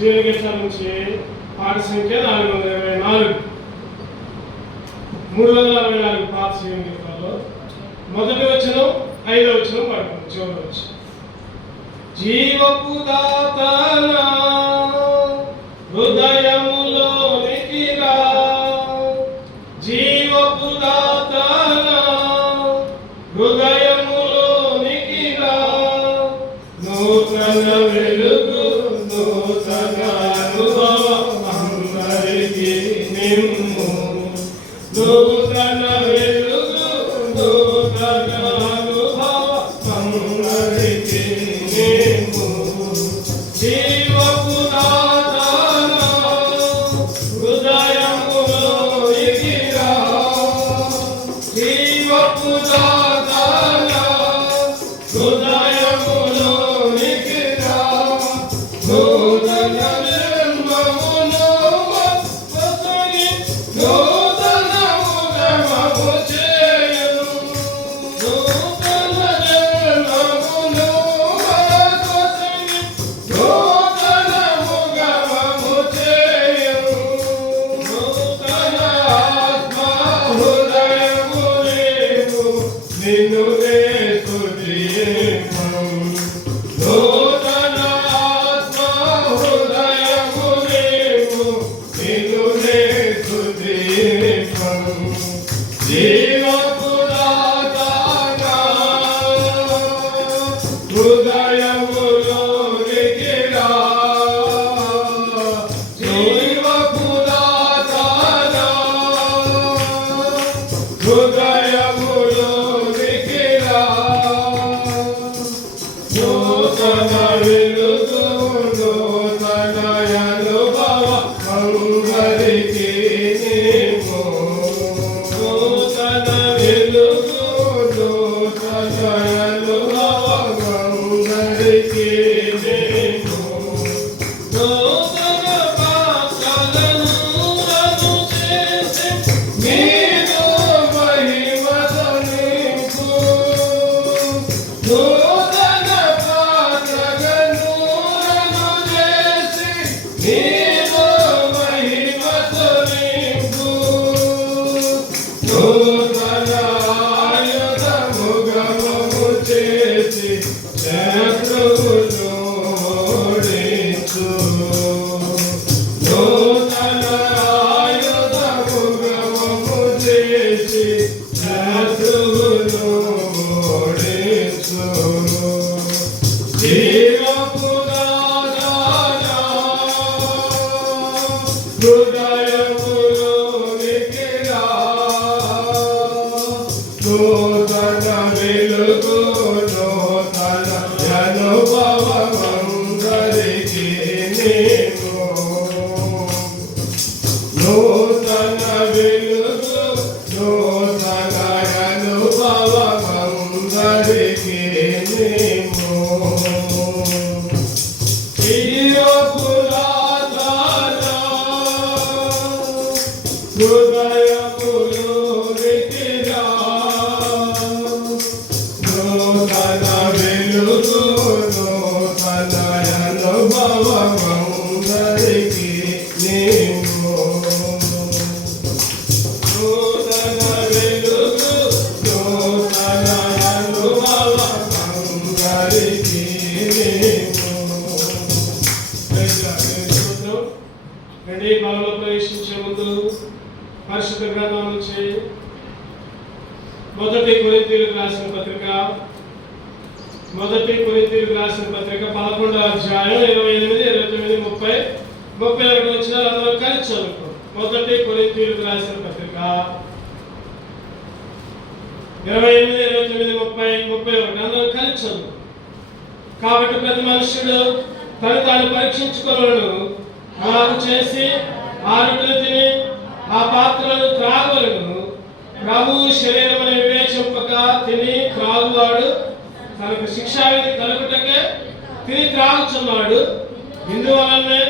Civil గీతాల నుంచి పాట సంఖ్య 424. 364 పాత సివిల్ గీతాల్లో మొదటి వచనం 5వ వచనం పాడుకుందాం. చివరి వచనం. జీవపు దాతనా హృదయములోనికి రా, జీవపు దాతనా హృదయములోనికి రా, నూతన వెలుగు నూతన అనుభవం అందరికీ నిమ్ము, నూతన వెలుగు నూతన అనుభవం అందరికీ నిమ్ము. జీవపు దాతనా హృదయములోనికి రా, జీవపు దాతనా హృదయములోనికి రా, నూతన జన్మమును పొంది నూతన ఉద్యమము చేయును, నూతన జన్మమును పొంది నూతన ఉద్యమము చేయును, నూతన ఆత్మ హృదయము రేపు నిన్ను స్తుతింతును, నూతన ఆత్మ హృదయము రేపు నిన్ను స్తుతింతును. జీవపు దాతనా హృదయములోనికి రా, జీవపు దాతనా హృదయములోనికి రా, నూతన వెలుగు నూతన అనుభవం అందరికీ నిమ్ము, నూతన వెలుగు నూతన అనుభవం అందరికీ నిమ్ము, నూతన పాత్రలను రద్దు చేసి నీలో మహిమతో నింపు, నూతన పాత్రలను రద్దు చేసి నీలో మహిమతో నింపు, నూతన ఆయుధముగమము చేసి శత్రువును ఓడించు, నూతన ఆయుధముగమము చేసి శత్రువును ఓడించు. జీవపు దాతనా హృదయములోనికి రా, నూతన వెలుగు నూతన అనుభవం అందరికీ నిమ్ము, నూతన వెలుగు నూతన అనుభవం అందరికీ నిమ్ము. జీవపు దాతనా హృదయములోనికి రా, నూతన వెలుగు నూతన అనుభవం అందరికీ నిమ్ము, నూతన వెలుగు నూతన అనుభవం అందరికీ నిమ్ము. రెండే భాగంలో ప్రవేశించే ముందు పరిశుద్ధ గ్రంథం నుంచి మొదటి కొరింథీయులకు రాసిన పత్రిక 11వ అధ్యాయం 28, 29, 30, 31 వచనాలు అందరూ కలిసి చదువుకో. మొదటి కొరింథీయులకు రాసిన పత్రిక 28, 29, 30, 31 అందరూ కలిసి చదువు. కాబట్టి ప్రతి మనుష్యుడు తను తాను పరీక్షించుకొనును, అలాగు చేసి ఆ రొట్టెలు తిని ఆ పాత్రలను త్రాగవలెను. ప్రభువు శరీరమును వివేచింపక తిని త్రాగువాడు తనకు శిక్షావిధి కలుగుటకే తిని త్రాగుచున్నాడు. ఇందువలనే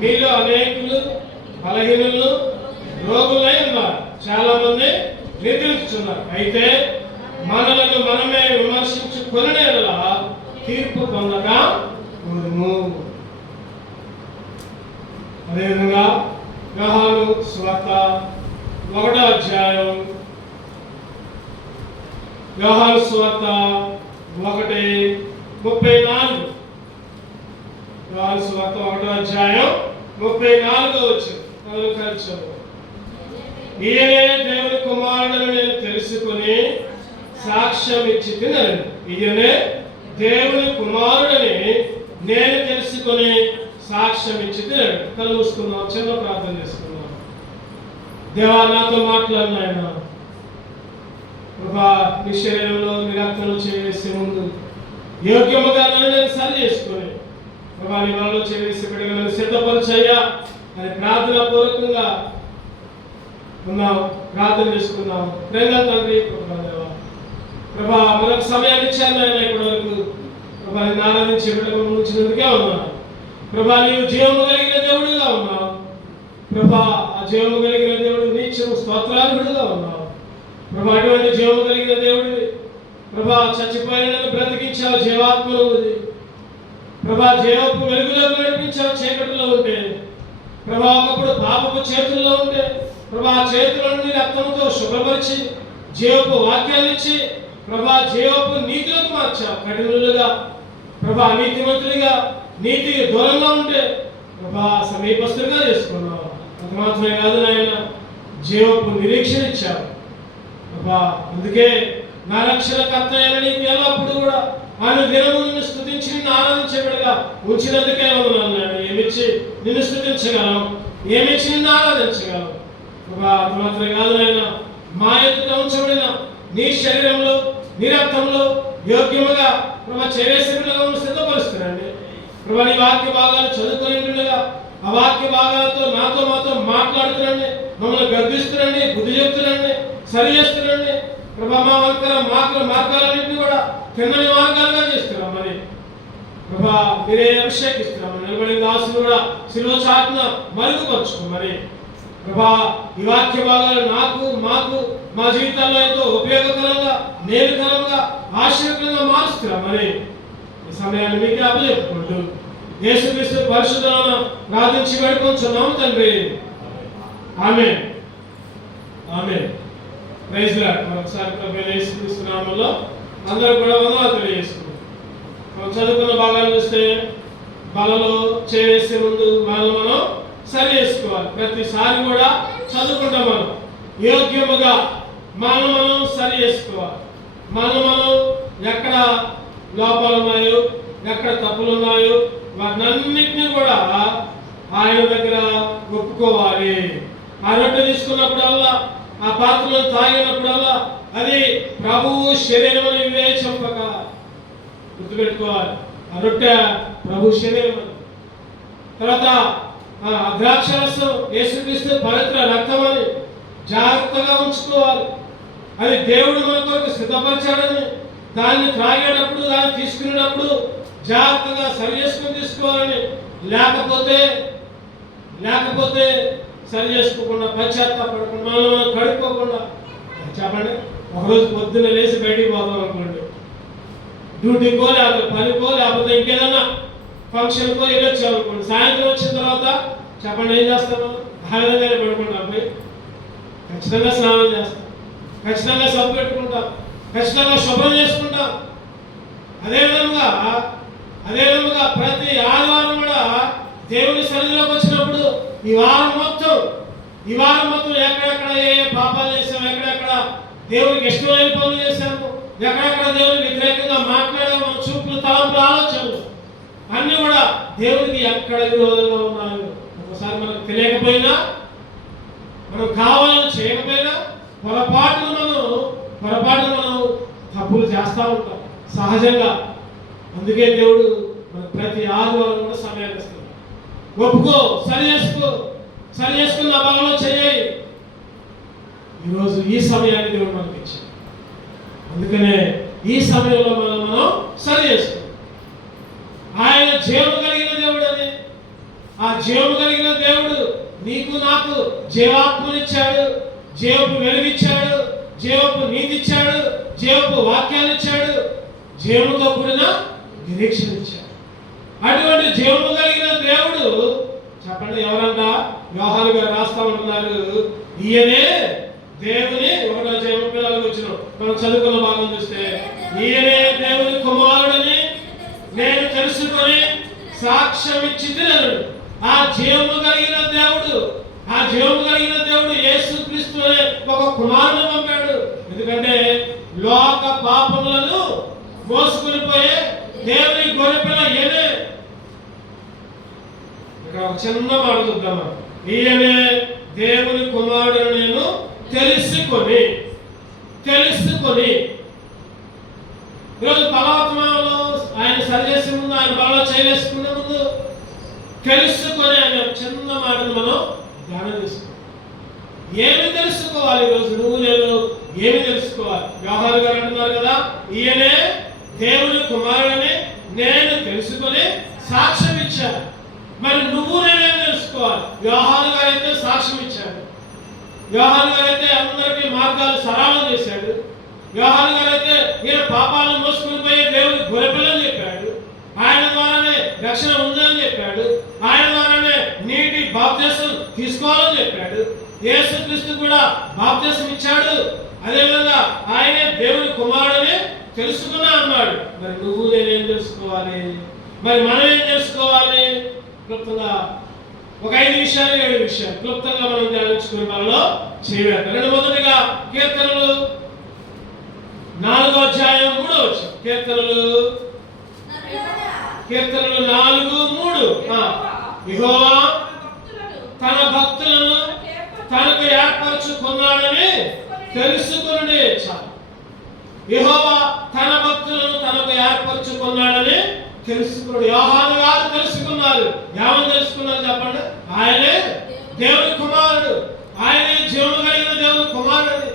మీలో అనేకులు బలహీనులు రోగులై ఉన్నారు, చాలా మంది నిద్రించుచున్నారు. అయితే మనలను మనమే విమర్శించుకొనిన యెడల తీర్పు పొందక కూడుము. అదేవిధంగా యోహాను సువార్త 1వ అధ్యాయం, యోహాను సువార్త 1:34. యోహాను సువార్త 1వ అధ్యాయం 34వ వచనం కలిసి ఈయనే దేవుని కుమారుడని నేను తెలుసుకుని సాక్ష్యం ఇచ్చి తినను. ఈయనే దేవుని కుమారుడని నేను తెలుసుకుని సాక్ష్యం ఇచ్చి తినను. కళ్ళు మూసుకుందాం, చిన్న ప్రార్థన చేసుకుందాం. దేవా, నాతో మాట్లాడిన ఆయన ప్రభా, నీ శరీరంలో నీ రక్తంలో చేసే ముందు యోగ్యముగా నన్ను నేను సరి చేసుకుని ప్రభా, నీ వాళ్ళలో చేసి ఇక్కడికి నన్ను సిద్ధపరచయ్యా అని ప్రార్థన పూర్వకంగా ఉన్నాం. ప్రార్థన చేసుకున్నాం. ప్రేమ తండ్రి ప్రభా, మనకు సమయాన్ని ఇచ్చాను ఆయన ఇప్పటి వరకు ప్రభా, నేను ఆరాధించి బిడ్డకు ఉంచినందుకే ఉన్నాను ప్రభా. నీవు జీవము కలిగిన దేవుడిగా ఉన్నావు ప్రభా. ఆ జీవము కలిగిన దేవుడు నీచము స్తోత్రార్హుడుగా ఉన్నావు ప్రభా. అటువంటి జీవము కలిగిన దేవుడివి ప్రభా. చచ్చిపోయిన బ్రతికించావు, జీవాత్మను ప్రభా. జీవపు వెలుగులోకి నడిపించావు చీకటిలో ఉంటే ప్రభా. ఒకప్పుడు పాపపు చేతుల్లో ఉంటే ప్రభా, చేతులను రక్తంతో శుభ్రపరిచి జీవపు వాక్యాన్ని ఇచ్చి ప్రభా, జీవపు నీతిలోకి మార్చావు. కఠినులుగా ప్రభా, నీతిమంతులుగా, నీతికి దూరంగా ఉంటే ప్రభా సమీపస్తులుగా చేసుకున్నావు. అంత మాత్రమే కాదు నాయన, జీవపు నిరీక్షణ ఇచ్చావు ప్రభా. అందుకే నా రక్షణకర్త అయిన నీకు ఎల్లప్పుడూ కూడా ఆయన దినము నిన్ను స్తుతించి నిన్ను ఆరాధించేవాడుగా ఉంచినందుకే ఉన్నాను. ఏమిచ్చి నిన్ను స్తుతించగలం, ఏమిచ్చి నిన్ను ఆరాధించగలం ప్రభా. అంత మాత్రమే కాదు నాయన, మా ఎదుట ఉంచబడిన నీ శరీరంలో నీ రక్తంలో యోగ్యముగా ప్రభా చేవేసినట్లుగా సిద్ధపరుస్తున్నాండి ప్రభా. నీ వాక్య భాగాలు చదువుకునేట్టుగా ఆ వాక్య భాగాలతో నాతో మాతో మాట్లాడుతున్నాండి, మమ్మల్ని గర్దిస్తున్నాండి, బుద్ధి చెప్తున్నాండి, సరి చేస్తున్నాండి ప్రభా. మా మార్గాలన్నింటినీ కూడా తిన్నని మార్గాలుగా చేస్తున్నాం మరి ప్రభా. మీరే అభిషేకిస్తున్నాం. నిలబడిన దాసులు కూడా శిలువ చాటున మరుగుపరుచుకోమని ప్రభా. ఈ వాక్య భాగాలు నాకు మాకు మా జీవితాల్లో ఎంతో ఉపయోగకరంగా, మేలుకరంగా, ఆశీర్వదంగా మారుస్తున్నామని ఈ సమయాన్ని మీకు అప్పచెప్పుకుంటూ యేసుక్రీస్తు పరిశుద్ధ నామమున ప్రార్థించి వేడుకొంచున్నాము తండ్రి. ఆమేన్, ఆమేన్. Praise Lord. మరొకసారి ప్రభువైన యేసుక్రీస్తు నామములో అందరూ కూడా వందనాలు తెలియజేసుకుంటాం. మనం చదువుకున్న భాగాలు చూస్తే బలలో చేసే ముందు మనం సరి చేసుకోవాలి. ప్రతిసారి కూడా చదువుకుంటాం. మనం యోగ్యముగా మనం సరి చేసుకోవాలి. మనం ఎక్కడ లోపాలు ఉన్నాయో, ఎక్కడ తప్పులు ఉన్నాయో వాటినన్నింటినీ కూడా ఆయన దగ్గర ఒప్పుకోవాలి. ఆ రొట్టె తీసుకున్నప్పుడల్లా, ఆ పాత్రలో తాగినప్పుడల్లా అది ప్రభువు శరీరం అని వివేచింపక గుర్తుపెట్టుకోవాలి. ఆ రొట్టె ప్రభు శరీరం. తర్వాత ద్రాక్షరసం యేసుక్రీస్తు పవిత్ర రక్తం అని జాగ్రత్తగా ఉంచుకోవాలి. అది దేవుడు మన కొరకు సిద్ధపరిచాడని దాన్ని త్రాగేటప్పుడు, దాన్ని తీసుకునేటప్పుడు జాగ్రత్తగా సరి చేసుకుని తీసుకోవాలని. లేకపోతే సరి చేసుకోకుండా, పశ్చాత్తాపడకుండా, మనం కడుక్కోకుండా చెప్పండి. ఒకరోజు పొద్దున్న లేచి బయటికి పోదాం అనుకోండి, డ్యూటీకో లేకపోతే పనికో లేకపోతే ఇంకేదన్నా ఫంక్షన్కో వెళ్ళొచ్చాం అనుకోండి. సాయంత్రం వచ్చిన తర్వాత చెప్పండి ఏం చేస్తాము? ఆ విధంగానే పడుకుంటాం. పోయి ఖచ్చితంగా స్నానం చేస్తాం, ఖచ్చితంగా సబ్బు పెట్టుకుంటాం, ఖచ్చితంగా శుభ్రం చేసుకుంటాం. అదేవిధంగా ప్రతి ఆదివారం కూడా దేవుని సన్నిధిలోకి వచ్చినప్పుడు ఈ వారం మొత్తం ఎక్కడెక్కడ ఏ పాపాలు చేసాము, ఎక్కడెక్కడ దేవునికి ఇష్టమైన పనులు చేశాము, ఎక్కడెక్కడ దేవునికి వ్యతిరేకంగా మాట్లాడాము, చూపులు, తలంపులు, ఆలోచనలు అన్నీ కూడా దేవునికి ఎక్కడ విరోధంగా ఉన్నాయి. ఒకసారి మనకు తెలియకపోయినా, మనం కావాలని చేయకపోయినా పొరపాటును మనం తప్పులు చేస్తూ ఉంటాం సహజంగా. అందుకే దేవుడు మనకు ప్రతి ఆదివారం కూడా సమయాన్ని ఇస్తాడు. ఒప్పుకో, సరి చేసుకుని నా బలంలో చేయాలి. ఈరోజు ఈ సమయాన్ని దేవుడు మనకి ఇచ్చాడు. అందుకనే ఈ సమయంలో మనం సరి చేసుకో. ఆయన జీవము కలిగిన దేవుడు అని, ఆ జీవము కలిగిన దేవుడు నీకు నాకు జీవాత్మనిచ్చాడు, జీవపు వెలుగిచ్చాడు, జీవపు నీతిచ్చాడు, జీవపు వాక్యాన్ని ఇచ్చాడు, జీవముతో కూడిన నిరీక్షణ ఇచ్చాడు. అటువంటి జీవము కలిగిన దేవుడు చెప్పండి, ఎవరంట? యోహాను గారు రాస్తా ఉంటున్నారు, ఈయనే దేవుని 1:34 వచ్చిన మనం చదువుకున్న భాగం చూస్తే, ఈయనే దేవుని కుమారుడని నేను తెలుసుకొని సాక్ష్యం ఇచ్చితినను. ఆ జీవము కలిగిన దేవుడు యేసుక్రీస్తు అనే ఒక కుమారుని పంపాడు. ఎందుకంటే లోక పాపములను మోసుకొని పోయే దేవుని గొర్రెపిల్ల ఈయనే. ఇక్కడ ఒక చిన్న మాట చూద్దామా. ఈయనే దేవుని కుమారుడు నేను తెలుసుకొని ఈరోజు పర్వతమాలలో ఆయన సరిచేసే ముందు, ఆయన బాగా చేయవేసుకునే ముందు తెలుసుకొని అనే చిన్న మాటను మనం ధ్యానం చేసుకోవాలి. ఏమి తెలుసుకోవాలి? ఈరోజు నువ్వు నేను ఏమి తెలుసుకోవాలి? యోహాను గారు అంటున్నారు కదా, ఈయనే దేవుని కుమారుడని నేను తెలుసుకొని సాక్ష్యం ఇచ్చాను. మరి నువ్వు నేనేం తెలుసుకోవాలి? యోహాను గారు అయితే సాక్ష్యం ఇచ్చాడు. యోహాను గారు అయితే అందరికీ మార్గాలు సరళం చేశాడు. యోహాను గారు అయితే ఈయన పాపాలను మోసుకుని పోయే దేవుని గొర్రెపిల్లని చెప్పాడు. ఆయన ద్వారానే రక్షణ ఉందని చెప్పాడు. ఆయన ద్వారానే నీటి బాప్తిసం తీసుకోవాలని చెప్పాడు. యేసుక్రీస్తు కూడా బాప్తిసం ఇచ్చాడు. అదేవిధంగా ఆయనే దేవుని కుమారుడని తెలుసుకున్నా అన్నాడు. మరి నువ్వు నేనేం తెలుసుకోవాలి? మరి మనం ఏం తెలుసుకోవాలి? క్లుప్తంగా ఒక 5 విషయాలు 7 విషయాలు క్లుప్తంగా మనం ధ్యానించుకునే వాళ్ళలో చేయవేద్దాం. మొదటిగా కీర్తనలు 4వ అధ్యాయం 3వ వచనం. కీర్తనలు 4:3. యెహోవా తన భక్తులను తనకు ఏర్పరచుకున్నాడని తెలుసుకుని. యెహోవా తన భక్తులను తనకు ఏర్పరచుకున్నాడని తెలుసుకున్నాడు. యోహాను గారు తెలుసుకున్నారు. ఏమని తెలుసుకున్నారు చెప్పండి? ఆయనే దేవుని కుమారుడు, ఆయనే జీవము కలిగిన దేవుని కుమారుడు.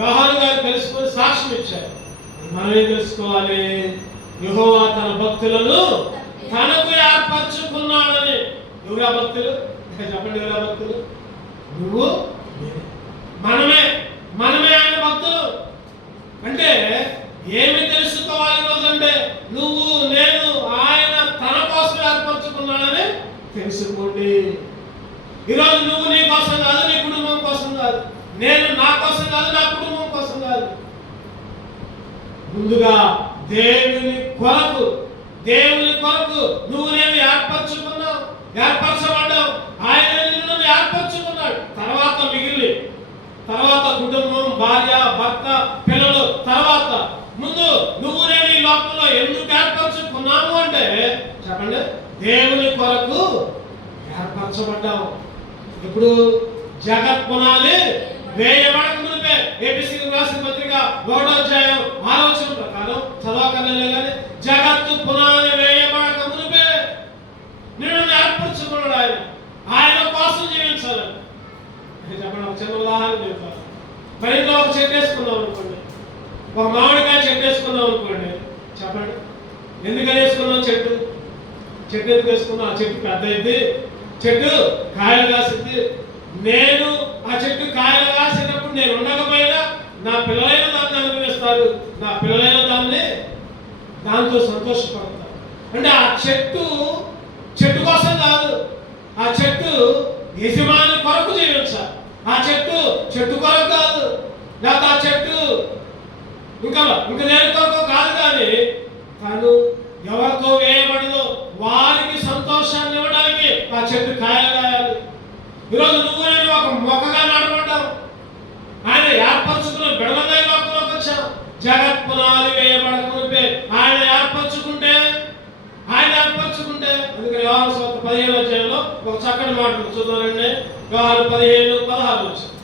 యోహాను గారు తెలుసుకుని సాక్ష్యం ఇచ్చారు. మనం ఏం తెలుసుకోవాలి? యెహోవా తన భక్తులను తనకు ఏర్పరచుకున్నాడని. ఎవరా భక్తులు? చెప్పండి, ఎవరా భక్తులు? నువ్వు మనమే ఆయన భక్తులు. అంటే ఏమి తెలుసుకోవాలి రోజు అంటే, నువ్వు నేను ఆయన తన కోసం ఏర్పరచుకున్నాడని తెలుసుకోండి. ఈరోజు నువ్వు నీ కోసం కాదు, నీ కుటుంబం కోసం కాదు, నేను నా కోసం కాదు, నా కుటుంబం కోసం కాదు. ముందుగా దేవుని కొరకు నువ్వు నేను ఏర్పరచబడ్డావు. ఆయన నిన్ను ఏర్పరచుకున్నాడు. తర్వాత కుటుంబం, భార్య, భర్త, పిల్లలు. తర్వాత ముందు నువ్వు నేను ఈ లోకంలో ఎందుకు ఏర్పరచుకున్నాము అంటే చెప్పండి, దేవుని కొరకు ఏర్పరచబడ్డాము. ఇప్పుడు జగత్ పునాది వేయబడక ముందే ఏబిసి రాసిన పత్రిక 1వ అధ్యాయం 6వ వచనం ప్రకారం చదవకనే కానీ, జగత్తు పునాది వేయబడక ముందే నిన్ను ఏర్పరచుకున్నాడు. ఆయన కోసం జీవించాలని. చెప్పండి, ఒక చిన్న ఉదాహరణ చెప్తాను. మరి ఇంట్లో ఒక చెట్టు వేసుకున్నాం అనుకోండి, ఒక మామిడికాయ చెట్టు వేసుకున్నాం అనుకోండి. చెప్పండి, ఎందుకని వేసుకున్నాం? చెట్టు ఎందుకు వేసుకున్నాం? ఆ చెట్టు పెద్ద అయింది, చెట్టు కాయలు కాసింది. నేను ఆ చెట్టు కాయలు కాసినప్పుడు నేను ఉండకపోయినా నా పిల్లలైన దాన్ని అనుభవిస్తారు, నా పిల్లలైన దాంతో సంతోషపడతారు. అంటే ఆ చెట్టు కోసం కాదు, ఆ చెట్టు యజమాని కొరకు జీవించాలి. ఆ చెట్టు కొరకు కాదు, లేకపోతే ఆ చెట్టు ఇంకా దేని కొరకు కాదు. కానీ తను ఎవరితో వేయబడిందో వారికి సంతోషాన్ని ఇవ్వడానికి ఆ చెట్టు కాయలు కాయాలి. ఈరోజు నువ్వు నేను ఒక మొక్కగా నాటబడ్డావు. ఆయన ఏర్పరచుకున్న బిడలగా లోకంలోకి వచ్చాం. జగత్ పునాది వేయబడకముందే ఆయన ఏర్పరచుకుంటే అందుకని యోహాను సువార్త 15వ అధ్యాయంలో ఒక చక్కటి మాటలు చూద్దామండి. యోహాను 15:16 వచ్చింది.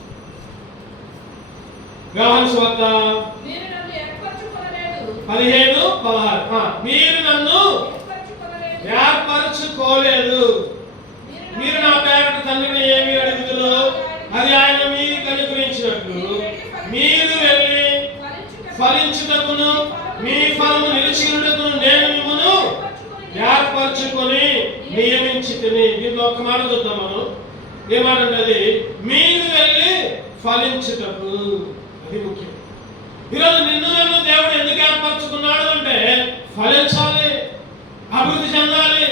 యోహాను సువార్త 15:16. మీరు నన్ను ఏర్పరచుకోలేదు, మీరు నా పేరట తండ్రిని ఏమి అడుగుదురో అది ఆయన మీకు అనుగ్రహించినట్లు మీరు వెళ్ళి ఫలించుటకును మీ ఫలము నిలిచినటకును నేను మిమ్మును ఏర్పరచుకొని నియమించితిని. దీంట్లో ఒక్క మాట చూద్దాం మనం. ఏమాటంటే మీరు వెళ్ళి ఫలించుటకు. అది ముఖ్యం. ఈరోజు నన్ను దేవుడు ఎందుకు ఏర్పరచుకున్నాడు అంటే ఫలించాలి, అభివృద్ధి చెందాలి,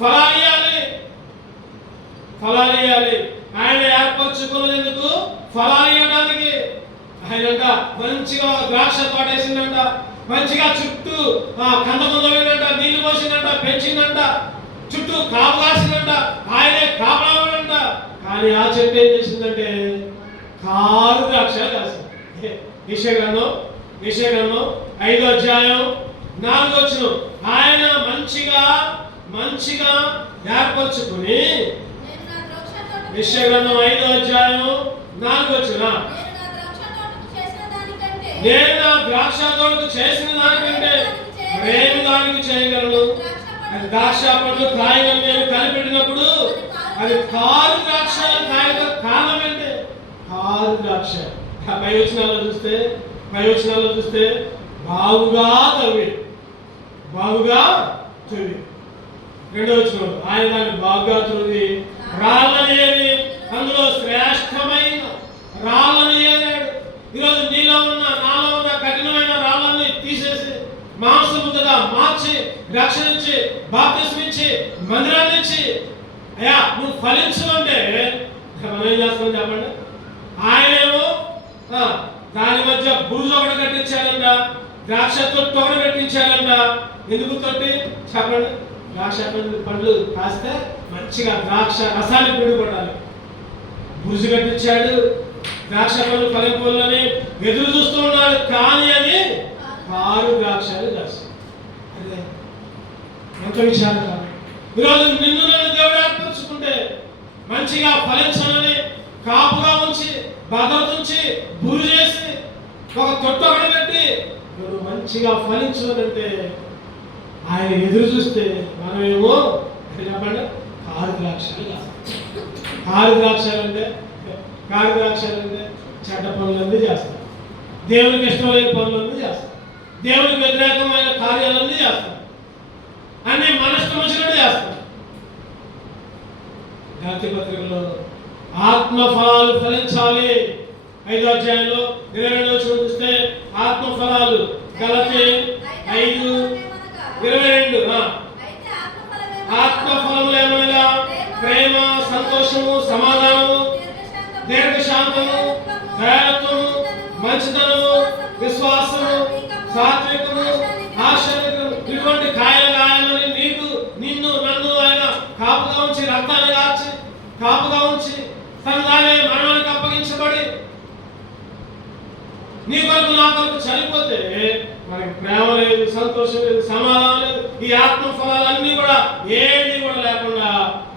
ఫలాలియాలి. ఫలాలు ఇవ్వాలి. ఆయన ఏర్పరచుకున్నందుకు ఫలాలు ఇవ్వడానికి. ఆయనంట మంచిగా ద్రాక్ష తోట వేసిందంట, మంచిగా చుట్టూ కంద వేయంట, నీళ్లు పోసిందంట, పెంచిందంట, చుట్టూ కాపు కాసిందంట, ఆయనే కాపాడంట. కానీ ఆ చెట్టు ఏం చేసిందంటే కారు ద్రాక్షలు కాసింది. యెషయా గ్రంథం 5వ అధ్యాయం 4వ వచనం. ఆయన మంచిగా ఏర్పరచుకుని, యెషయా గ్రంథం 5వ అధ్యాయం 4వ వచనం, నేను నా ద్రాక్ష తోటకు చేసిన దానికంటే మరేమి దానికి చేయగలను. అది ద్రాక్ష పండ్లు కాయగా నేను కనిపెట్టినప్పుడు అది కారు ద్రాక్ష కాయగా కాలం అంటే కారు ద్రాక్ష. పై వచనాల్లో చూస్తే బాగుగా తవ్వి. రెండవ వచనం, ఆయన దాన్ని బాగుగా తవ్వి రాళ్ళని ఏరి అందులో శ్రేష్టమైన రాళ్ళని ఏరాడు. ఈరోజు నాలో ఉన్న కఠినమైన రాళ్ళని తీసేసి మాంసముద్దగా మార్చి రక్షణించి బాప్తిస్మిచ్చి మందిరాన్ని ఇచ్చి, అయ్యా నువ్వు ఫలించు అంటే మనం ఏం చేస్తామని చెప్పండి. ఆయనేమో దాని మధ్య బురుజు ఒకటి కట్టించాడంట, ద్రాక్ష తొట్టు ఒకటి కట్టించాడంట. ఎందుకు తొట్టి చెప్పండి. ద్రాక్ష పండ్లు కాస్తే మంచిగా ద్రాక్ష రసాన్ని పిడుగుపడాలి. బురుజు కట్టించాడు, ద్రాక్ష పళ్ళు ఫలింపులని ఎదురు చూస్తూ ఉన్నాడు. కానీ అది కారు ద్రాక్షలు కాదు. అదే ఎంత విషయాలు కాదు. ఈరోజు నిన్ను దేవుడు ఏర్పరచుకుంటే మంచిగా ఫలించాలని కాపుగా ఉంచి భద్రత ఉంచి బురు చేసి ఒక తొట్టు ఒకటి పెట్టి నువ్వు మంచిగా ఫలించాలంటే ఆయన ఎదురు చూస్తే మనమేమో చెప్పండి కారు ద్రాక్షలు కాదు. కారు ద్రాక్షలు అంటే చెడ్డ పనులన్నీ చేస్తాం, దేవునికి ఇష్టమైన పనులన్నీ చేస్తాం, దేవునికి వ్యతిరేకమైన కార్యాలన్నీ చేస్తాం, అన్ని మన ఇష్టం వచ్చినట్టు చేస్తాం. గలతీ పత్రికలో ఆత్మ ఫలాలు ఫలించాలి 5వ అధ్యాయంలో 22వ వచనం చూస్తే ఆత్మ ఫలాలు గలతీ 5:22 ఆత్మ ఫలములు ఏమనగా ప్రేమ, సంతోషము, సమాధానము, దీర్ఘశాంతము, దయాళత్వము, మంచితనము, విశ్వాసము, సాత్వికము, ఆశ్చర్యము. ఇటువంటి కాయలని నిన్ను నన్ను ఆయన కాపుగా ఉంచి రక్తాన్ని కాచి కాపుగా ఉంచి తనదానే మరణానికి అప్పగించబడి నీ కొరకు నా కొరకు చనిపోతే మనకి ప్రేమ లేదు, సంతోషం లేదు, సమాధానం లేదు. ఈ ఆత్మ ఫలాలన్నీ కూడా ఏది కూడా లేకుండా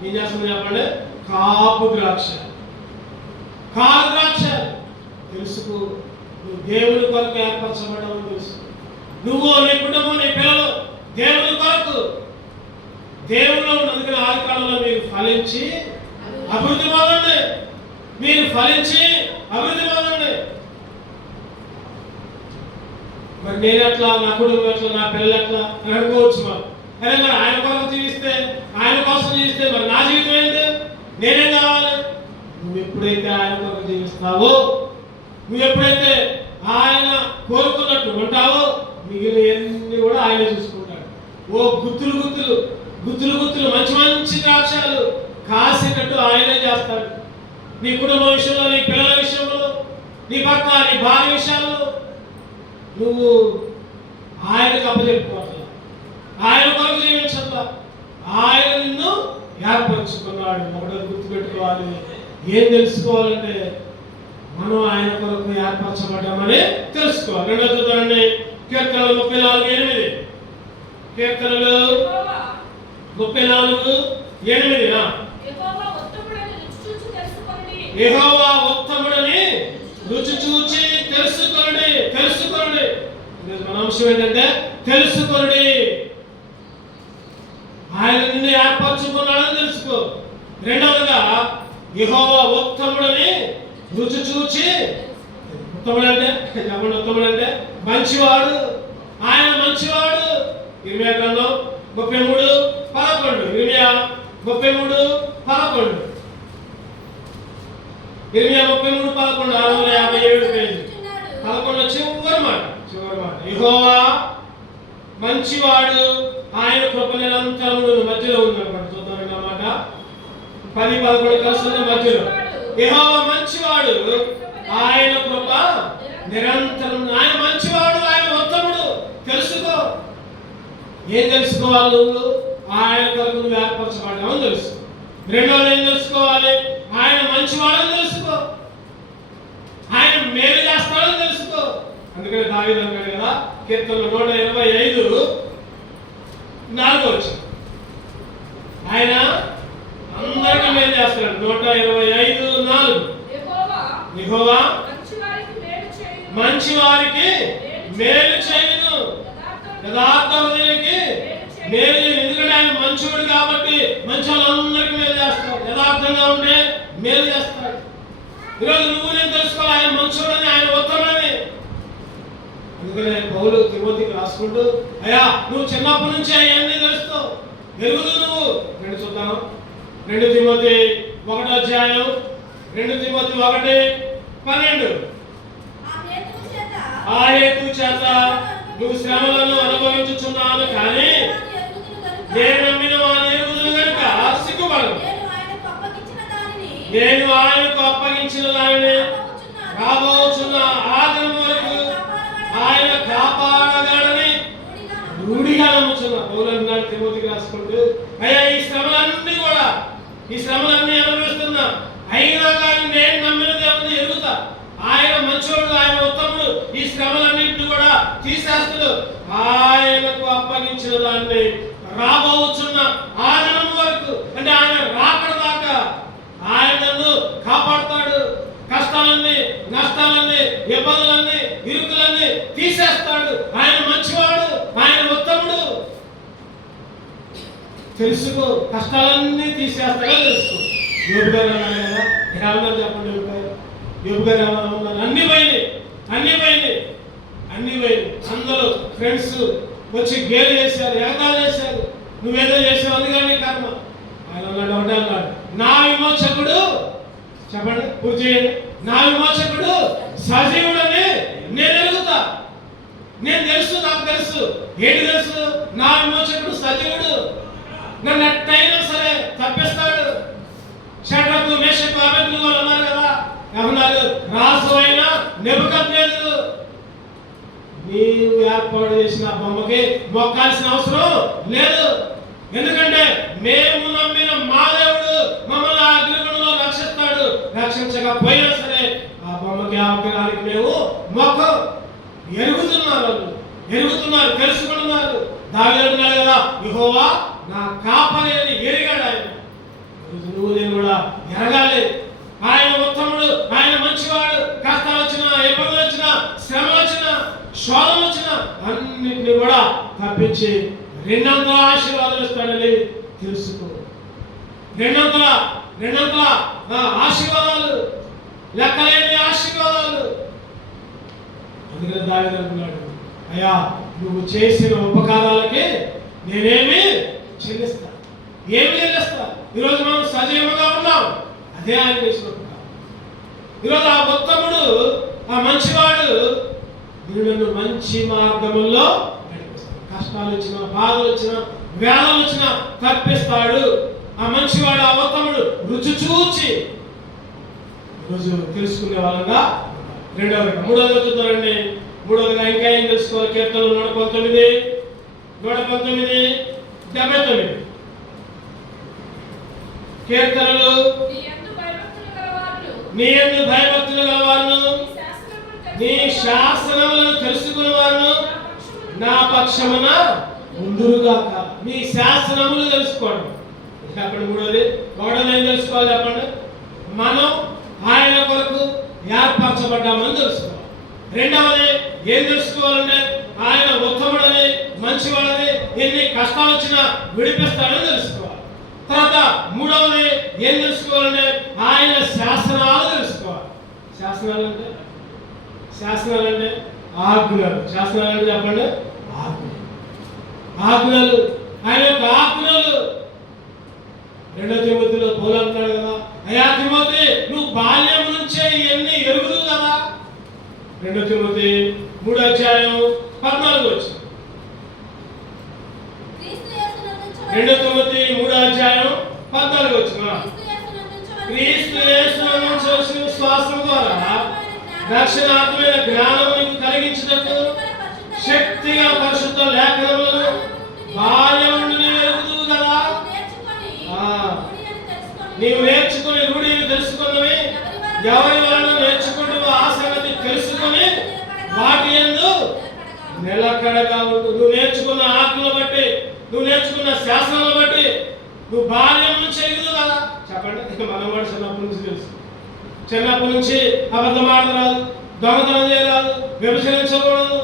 ఏం చేస్తుంది చెప్పండి. కాపు ద్రాక్ష తెలుసుకో. నువ్వు దేవుని కొరకు ఏర్పరచబడ్డావు తెలుసు. నువ్వు, నీ కుటుంబం, నీ పిల్లలు దేవుని కొరకు దేవుల్లో ఉన్నందుకని ఆది కాలంలో మీరు ఫలించి అభివృద్ధి పొందండి. మరి నేను ఎట్లా, నా కుటుంబం ఎట్లా, నా పిల్లలు ఎట్లా అనుకోవచ్చు. మరి ఆయన కొరకు జీవిస్తే, ఆయన కోసం జీవిస్తే మరి నా జీవితం ఏంటి? నేనేం కావాలి? నువ్వు ఎప్పుడైతే ఆయన కొరకు జీవిస్తావో, నువ్వు ఎప్పుడైతే ఆయన కోరుకున్నట్టు ఉంటావో మిగిలినవన్నీ కూడా ఆయన చూసుకుంటాడు. ఓ గుత్తులు మంచి ద్రాక్షాలు కాసేటట్టు ఆయనే చేస్తాడు. నీ కుటుంబ విషయంలో, నీ పిల్లల విషయంలో, నీ భర్త, నీ భార్య విషయాల్లో నువ్వు ఆయనకు అప్పచెప్పుకోవాలి. ఆయన కొరకు జీవించాల. ఆయన నిన్ను ఏర్పరచుకున్నాడు. ఒకటి గుర్తుపెట్టుకోవాలి. ఏం తెలుసుకోవాలంటే మనం ఆయన కొరకు ఏర్పరచబడ్డామని తెలుసుకోవాలి. రెండో చూడండి, కీర్తనలు 34:8. కీర్తనలు 34:8. యెహోవా ఉత్తముడని రుచి చూచి తెలుసుకోండి. మన అంశం ఏంటంటే తెలుసుకోండి. ఆయన నిన్ను ఏర్పరచుకున్నాడని తెలుసుకో. రెండవదిగా యెహోవా ఉత్తముడని రుచి చూచి. ఉత్తముడంటే మంచివాడు. ఆయన మంచివాడు. ఇర్మియా గ్రంథం 33:11. ఇర్మియా 33:11. ఇర్మియా 33:11 657 పేజీ 11 చివరి మాట. యెహోవా మంచివాడు, ఆయన కృప నిరంతరము మధ్యలో ఉందన్నమాట. చూద్దాం అన్నమాట. 10-11 కలిసి మధ్యలో యెహోవా మంచివాడు, ఆయన కృప నిరంతరం. ఆయన మంచివాడు, ఆయన ఉత్తముడు. తెలుసుకో. ఏం తెలుసుకోవాలి నువ్వు? ఆయన కొరకు నువ్వు ఏర్పరచబడ్డావని తెలుసు. రెండోది ఏం తెలుసుకోవాలి? ఆయన మంచివాడని తెలుసుకో, ఆయన మేలు చేస్తాడని తెలుసుకో. అందుకని దావీదు అన్నాడు కదా, కీర్తనలు 125:4 ఆయన అందరికీ మేలు చేస్తాడు. 125:4 యెహోవా మంచి వారికి మేలు చేయును, యథార్థ హృదయునికి మేలు చేయను. ఎందుకంటే ఆయన మంచివాడు కాబట్టి మంచి వాళ్ళందరికీ మేలు చేస్తాడు. యథార్థంగా ఉంటే మేలు చేస్తాడు. ఈరోజు నువ్వు నేను తెలుసుకోవాలి, ఆయన మంచివాడని, ఆయన ఉత్తముడని. అందుకనే పౌలు తిమోతికి రాసుకుంటూ, అయ్యా నువ్వు చిన్నప్పటి నుంచి అవన్నీ తెలుస్తావు, ఎరుగుదు నువ్వు. రెండు చూద్దాం. 2 తిమోతి 1:2 తిమోతి 1:12 ఆ హేతు చేత నువ్వు శ్రమలను అనుభవించుచున్నాను, కానీ నేను నమ్మిన వాని ఎరుగుదును కనుక సిగ్గుపడను. నేను ఆయనకు అప్పగించిన దానిని రాబోచున్న ఆదినం వరకు ఆయన కాపాడగలని రూఢిగా నమ్ముచున్నా. పౌలు అన్నాడు తిమోతికి రాసుకుంటూ, అయ్యా ఈ శ్రమలన్నీ అనుభవిస్తున్నా, అయినా కానీ నేను నమ్మిన దేవుని ఎరుగుతా. ఆయన మంచోడు, ఆయన ఉత్తముడు. ఈ శ్రమలన్నింటినీ కూడా తీసేస్తాడు. ఆయనకు అప్పగించిన దాన్ని రాబోచున్న ఆదినం వరకు, అంటే ఆయన రాకడ దాకా ఆయన నన్ను కాపాడుతాడు. కష్టాలన్నీ, నష్టాలన్నీ, ఇబ్బందులన్నీ, ఇరుకులన్నీ తీసేస్తాడు. ఆయన మంచివాడు, ఆయన ఉత్తముడు. తెలుసుకో. కష్టాలన్నీ తీసేస్తాడో తెలుసుకో. యోబు గారు అన్నారు కదా, ఏమన్నారు చెప్పండి? యోబు గారు ఏమన్నారు? అన్ని పోయినాయి. అందరూ ఫ్రెండ్స్ వచ్చి గేలు చేశారు, ఎగతాలు చేశారు. నువ్వేదో చేసావు, అందుకని కర్మ. ఆయన అన్నాడు, నా విమోచకుడు, చెప్పండి, పూజ చేయండి, నా విమోచకుడు సజీవుడని నేను ఎరుగుతా. నేను తెలుసు, నాకు తెలుసు. ఏంటి తెలుసు? నా విమోచకుడు సజీవుడు, నన్ను ఎట్టయినా సరే తప్పిస్తాడు. షడ్రకు, మేషకు, అబేద్నెగో వాళ్ళు అన్నారు కదా, ఏమన్నారు? రాజు అయిన నెబుకద్నెజరు, నీవు ఏర్పాటు చేసిన బొమ్మకి మొక్కాల్సిన అవసరం లేదు. ఎందుకంటే మేము నమ్మిన మా దేవుడు మమ్మల్ని ఆ అగ్నిగుండంలో రక్షిస్తాడు. రక్షించకపోయినా సరే ఆ బొమ్మకి, ఆ విగ్రహానికి మేము మొక్కం. ఎరుగుతున్నారు, తెలుసుకుంటున్నారు. దావీదు అన్నాడు కదా, యెహోవా నా కాపరి అని ఎరిగాడు ఆయన. నువ్వు నేను కూడా ఎరగాలి. ఆయన ఉత్తముడు, ఆయన మంచివాడు. కష్టాలు వచ్చినా, ఇబ్బందులు వచ్చినా, శ్రమలు వచ్చినా, శోధన వచ్చినా అన్నింటినీ కూడా తప్పించి రెండంతల ఆశీర్వాదాలు ఇస్తాడని తెలుసుకో. రెండంతల ఆశీర్వాదాలు, లెక్కలేని ఆశీర్వాదాలు. అందుకని దావీదు అంటున్నాడు, అయ్యా నువ్వు చేసిన ఉపకారాలకి నేనేమి చెల్లిస్తా. ఏమి చెల్లిస్తా? ఈరోజు మనం సజీవంగా ఉన్నాం, అదే ఆయన చేసిన ఉపకారం. ఈరోజు ఆ ఉత్తముడు, ఆ మంచివాడు నిన్ను మంచి మార్గంలో నడిపిస్తాడు. కష్టాలు వచ్చినా, బాధలు వచ్చినా, వేదనలు వచ్చినా తప్పిస్తాడు. ఆ మంచివాడు, ఆ ఉత్తముడు రుచి చూచి ఈరోజు తెలుసుకునే వాళ్ళగా. మూడవది చూద్దామండి. మూడవదిగా ఇంకా ఏం తెలుసుకోవాలి? కీర్తనలు 119:79 కీర్తనలు, నీ యందు భయభక్తులు గలవారును, నీ శాసనములను తెలుసుకునే వారును నా పక్షమున ముందురుగాక. నీ శాసనములు తెలుసుకోండి. చెప్పండి. మూడోది ఏం తెలుసుకోవాలి చెప్పండి? మనం ఆయన కొరకు ఏర్పరచబడ్డామని తెలుసుకోవాలి. రెండవది ఏం తెలుసుకోవాలంటే ఆయన ఉత్తముడని, మంచివాడని, ఎన్ని కష్టాలు వచ్చినా విడిపిస్తాడని తెలుసుకోవాలి. తర్వాత మూడవది ఏం తెలుసుకోవాలంటే ఆయన శాసనాలు తెలుసుకోవాలి. శాసనాలు అంటే ఆజ్ఞలు. శాసనాలు అంటే చెప్పండి, ఆజ్ఞలు. ఆయన యొక్క ఆజ్ఞలు. 2 తిమోతిలో పౌలు అంటాడు కదా, అయ్యా తిమోతి నువ్వు బాల్యం నుంచే ఇవన్నీ ఎరుగుదు కదా. 2 తిమోతి 3:14 2 తిమోతి 3:14 క్రీస్తు యేసునందు చేసిన విశ్వాసం ద్వారా రక్షణాత్మైన జ్ఞానమును కలిగించుటకు శక్తిగా పరిశుద్ధ లేఖనములను బాల్యం నుండి ఎరుగుదువు కదా. నీవు నేర్చుకుని రూఢిని తెలుసుకున్నవి ఎవరి వలన నేర్చుకుంటూ ఆ సంగతి తెలుసుకుని వాటి యందు నిలకడగా ఉండు. నువ్వు నేర్చుకున్న ఆజ్ఞలను బట్టి, నువ్వు నేర్చుకున్న శాసనాలను బట్టి నువ్వు బాల్యం నుంచి ఎరుగుదు కదా. చెప్పండి, మనం కూడా చిన్నప్పటి నుంచి తెలుసు. చిన్నప్పటి నుంచి అబద్ధం ఆడరాదు, దొంగతనం చేయరాదు, వ్యభిచరించకూడదు,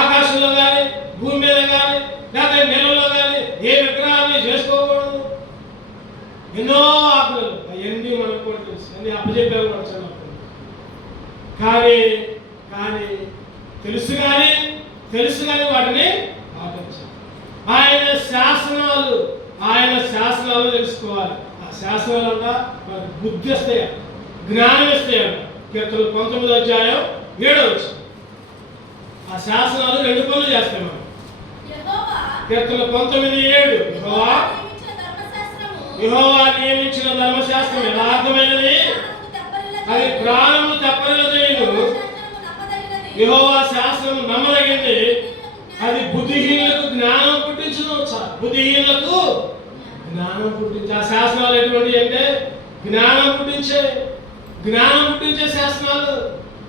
ఆకాశంలో కానీ భూమి మీద కానీ లేదా నెలలో కానీ ఏ విగ్రహాన్ని చేసుకోకూడదు. ఎన్నో ఆజ్ఞలు అవన్నీ మనకు కూడా తెలుసు, అన్ని అప్పచెప్పాము కూడా చిన్నప్పుడు. కానీ కానీ తెలుసు కానీ వాటిని పాటించాలి. ఆయన శాసనాలు తెలుసుకోవాలి. ఆ శాసనాలు అంట మనకు బుద్ధి వస్తాయి, జ్ఞానం ఇస్తాయంట. కీర్తనలు 19:7 ఆ శాసనాలు 2 పనులు చేస్తాయి మనం. కీర్తనలు 19:7 యెహోవా నియమించిన ధర్మశాస్త్రం యథార్థమైనది, అది ప్రాణము తెప్పరిల్లజేయును. యెహోవా శాస్త్రం నమ్మదగింది, అది బుద్ధిహీనులకు జ్ఞానం పుట్టించును. బుద్ధిహీనులకు జ్ఞానం పుట్టించే ఆ శాసనాలు ఎటువంటి అంటే జ్ఞానం పుట్టించే శాసనాలు.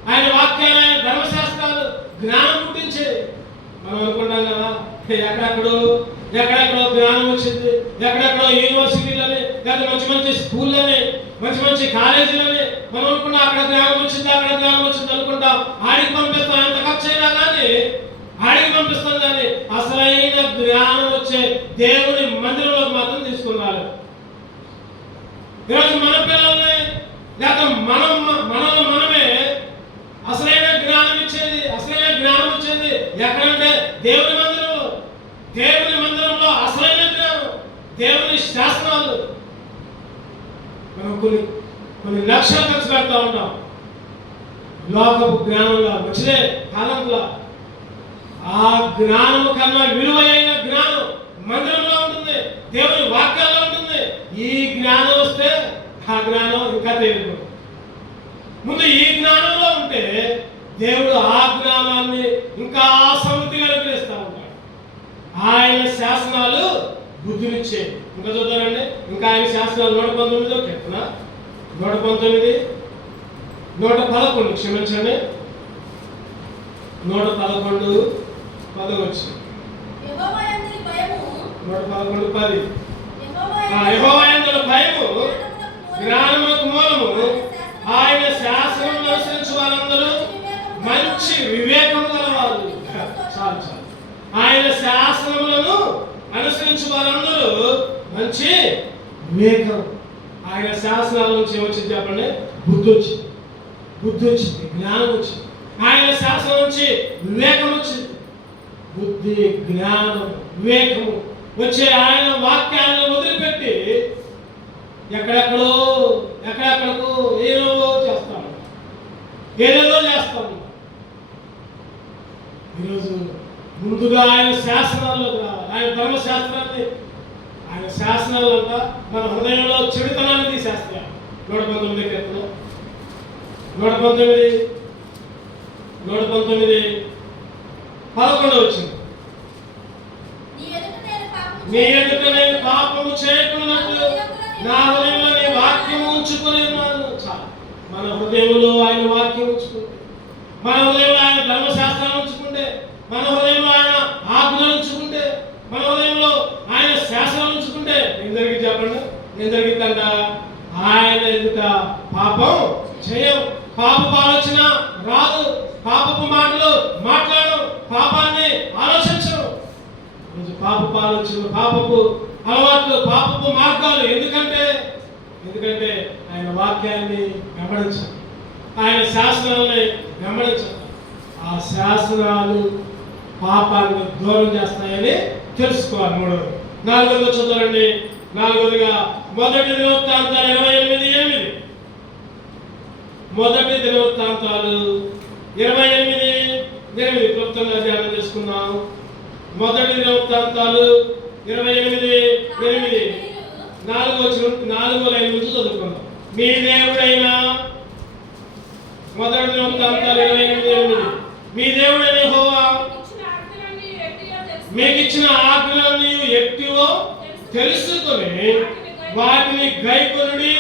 ఆయన వాక్యాలు, ఆయన ధర్మశాస్త్రాలు జ్ఞానం పుట్టించే. మనం అనుకుంటాం కదా, ఎక్కడెక్కడో జ్ఞానం వచ్చింది, ఎక్కడెక్కడో యూనివర్సిటీలని లేదా మంచి స్కూళ్ళని మంచి కాలేజీలని మనం అనుకున్నాం అక్కడ జ్ఞానం వచ్చింది అనుకుంటాం. ఆడికి పంపిస్తాం, ఎంత ఖర్చు అయినా కానీ ఆడికి పంపిస్తాం. కానీ అసలైన జ్ఞానం వచ్చే దేవుని మందిరంలోకి మాత్రం తీసుకున్నారు. ఈరోజు మన పిల్లల్ని లేదా మనమే అసలైన జ్ఞానం వచ్చేది ఎక్కడంటే దేవుని మందిరంలో అసలైన జ్ఞానం, దేవుని శాస్త్రాలు. మనం కొన్ని లక్షలు ఖర్చు పెడతా ఉంటాం లోకపు జ్ఞానంలో, వచ్చినే కాలంలో. ఆ జ్ఞానము కన్నా విలువైన జ్ఞానం మందిరంలో ఉంటుంది, దేవుని వాక్యాల్లో ఉంటుంది. ఈ జ్ఞానం వస్తే ఆ జ్ఞానం ఇంకా తెలియదు. ముందు ఈ జ్ఞానంలో ఉంటే దేవుడు ఆ జ్ఞానాన్ని ఇంకా సమృద్ధిగా అనుగ్రహిస్తూ ఉంటాడు. ఆయన శాసనాలు బుద్ధినిచ్చే. ఇంకా చూద్దామండి, ఇంకా ఆయన శాసనాలు 119 కీర్తన 119 111 క్షమించండి 111 10 వచ్చి 111:10 యెహోవా యందు భయము జ్ఞానమునకు మూలము, ఆయన శాసనం అనుసరించు వారందరూ మంచి వివేకము గలవారు. చాలు. ఆయన శాసనములను అనుసరించు వారందరూ మంచి వివేకం. ఆయన శాసనాల నుంచి ఏమొచ్చింది చెప్పండి? బుద్ధి వచ్చింది, జ్ఞానం వచ్చింది. ఆయన శాసనం నుంచి వివేకం వచ్చింది. బుద్ధి, జ్ఞానం, వివేకము వచ్చే ఆయన వాక్యాలను వదిలిపెట్టి ఎక్కడెక్కడో ఏదో చేస్తాము. ఈరోజు ముందుగా ఆయన శాసనాల్లోకి రావాలి. ఆయన ధర్మశాస్త్రాన్ని, ఆయన శాసనాలు అంతా మన హృదయంలో చెడుతనాన్ని తీసేస్తాయి. 119 కీర్తన 119:11 వచ్చింది. నీ ఎదుట నేను పాపము చేయకున్నట్లు నా హృదయంలో నీ వాక్యము ఉంచుకుని ఉన్నాను. మన హృదయంలో ఆయన వాక్యం ఉంచుకుంటే, మన హృదయంలో ఆయన ధర్మశాస్త్రాన్ని ఉంచుకుంటే, మన హృదయంలో ఆయన ఆజ్ఞలు ఉంచుకుంటే, మన హృదయంలో ఆయన శాసనాలు ఉంచుకుంటే ఏం జరిగింది చెప్పండి? ఏం జరిగిందంట? ఆయన ఎదుట పాపం చేయం, పాపపు ఆలోచన రాదు, పాపపు మాటలు మాట్లాడడం, పాపాన్ని ఆలోచించడం. పాపపు ఆలోచన, పాపపు అలవాట్లు, పాపపు మార్గాలు. ఎందుకంటే ఆయన వాక్యాన్ని వెంబడించాలి, ఆయన శాసనాలని వెంబడించాలి. ఆ శాసనాలు పాపాన్ని దూరం చేస్తాయని తెలుసుకోవాలి. 4వ చూద్దామండి. 4వదిగా మొదటి దినవృత్తాంతాలు 28:8. మొదటి దినవృత్తాంతాలు 28:8 క్లుప్తంగా ధ్యానం చేసుకుందాం. మొదటి దినవృత్తాంతాలు 28:8. 4వ లైన్ నుంచి చదువుకుందాం. మీ దేవుడైన మొదటి దినవృత్తాంతాలు 28:8 మీ దేవుడైన యెహోవా మీకు ఇచ్చిన ఆజ్ఞలన్నీ ఎట్టివో తెలుసుకొని వాటిని గైకొనుడి.